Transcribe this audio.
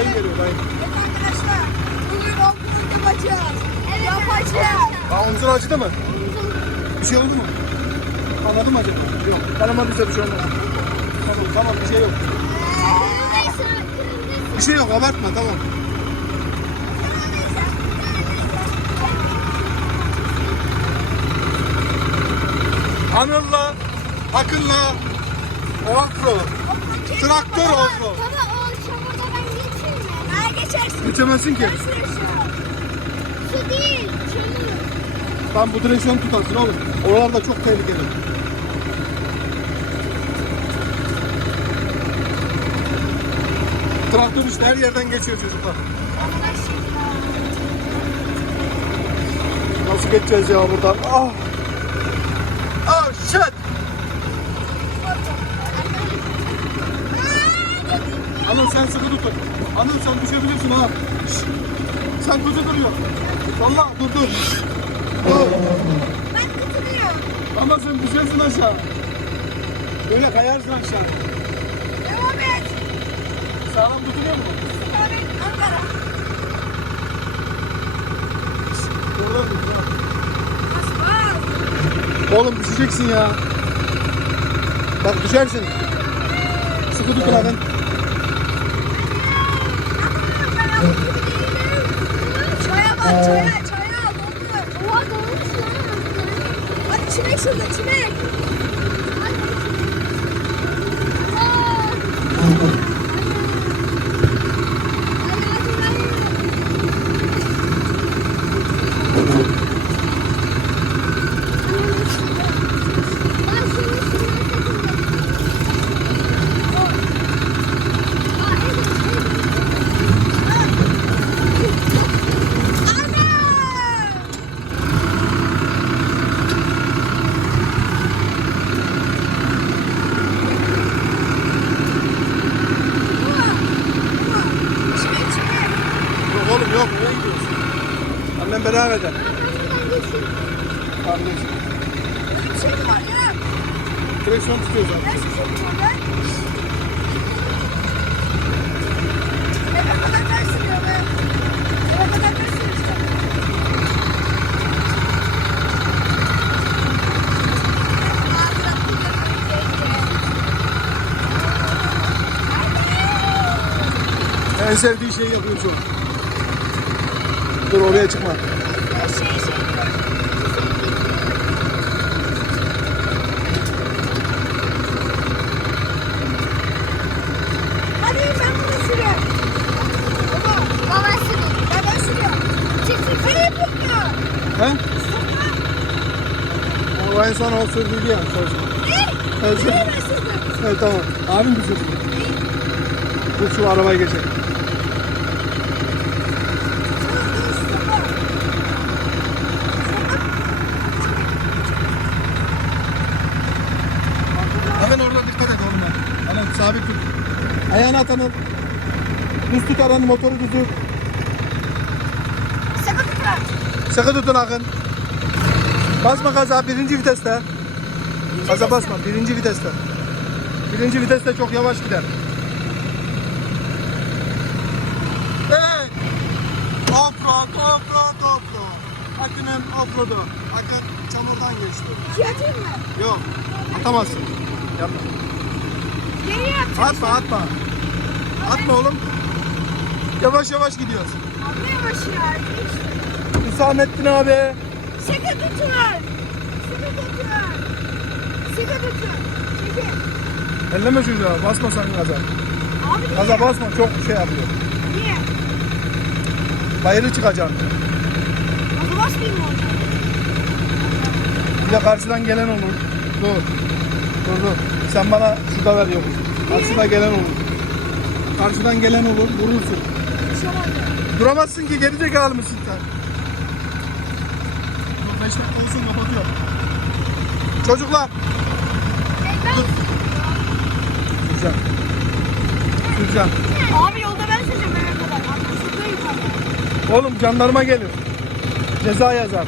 Dayın geliyor dayın. Evet arkadaşlar. Bugün okulu yapacağız. Evet. Yapacağız. Aa omzun acıdı mı? Bir şey oldu mu? Anladın mı acaba? Yok. Kanama bize bir şey olmadı. Tamam tamam bir şey yok. Bir şey yok abartma tamam. Anıl'la, Akın'la, Oakro. Traktör Oakro. Baba o çamurda ben geçeyim mi? Ha geçersin. Geçemezsin ki. Su değil. Tam bu direksiyonu tutarsın oğlum. Oralarda çok tehlikeli. Traktör işte her yerden geçiyor çocuklar. Nasıl geçeceğiz ya buradan? Ah! Ah shit! Anıl sen sıkı tutun. Anıl sen düşebilirsin ha. Şşt! Sen kötü duruyor. Valla dur dur. Dur. Ben tutunuyorum. Ama sen düşersin aşağı. Böyle kayarsın aşağı. Devam et. Sağlam tutunuyor mu? Et. Ankara. Orada dur. Oğlum düşeceksin ya. Bak düşersin. Sıkı tutun hadi. 저야 봐, 어. 저야, 저야. 너무 와 너무 좋아. 아 치맥 쏜다 치맥. 아. Nereye gidiyorsun? Annem beni arayacak. Ya. Direksiyon tutuyor zaten. En sevdiği şeyi yapıyor an. Dur oraya çıkma. Şey şey. He? O en son o sürdüydü ya. Çalışma. Ne? Ben sürdüm? evet tamam. Abim bir sürdü. Dur şu arabaya geçelim. Ayağını at anam. Düz tut aranı motoru düzür. Sakın tutma. Sıkı tutun Akın. Basma gaza birinci viteste. Gaza basma birinci viteste. Birinci viteste çok yavaş gider. Hey! Offroad, offroad, offroad. Akın'ın offroad'u. Akın çamurdan geçti. İki atayım mı? Yok, atamazsın. Yapma. Geriye atacağım. Atma, atma. Atma oğlum. Yavaş yavaş gidiyoruz. Atma yavaş ya. Hüsamettin abi. Sıkı tutun. Sıkı tutun. Sıkı tutun. Çekil. Elleme çocuğa, basma sakın gaza. Abi niye? Gaza basma, çok şey yapıyor. Niye? Bayırı çıkacaksın. Onu basmayayım mı orada? Bir de karşıdan gelen olur. Dur. Dur dur. Sen bana şurada ver yok. Karşıda gelen olur. Karşıdan gelen olur, vurursun. Duramazsın ki geri zekalı mısın sen? Dur 5 dakika olsun kapatıyor. Çocuklar. Süreceğim. Süreceğim. Abi yolda ben süreceğim eve kadar. Anlaşıldı yukarıda. Oğlum jandarma gelir. Ceza yazar.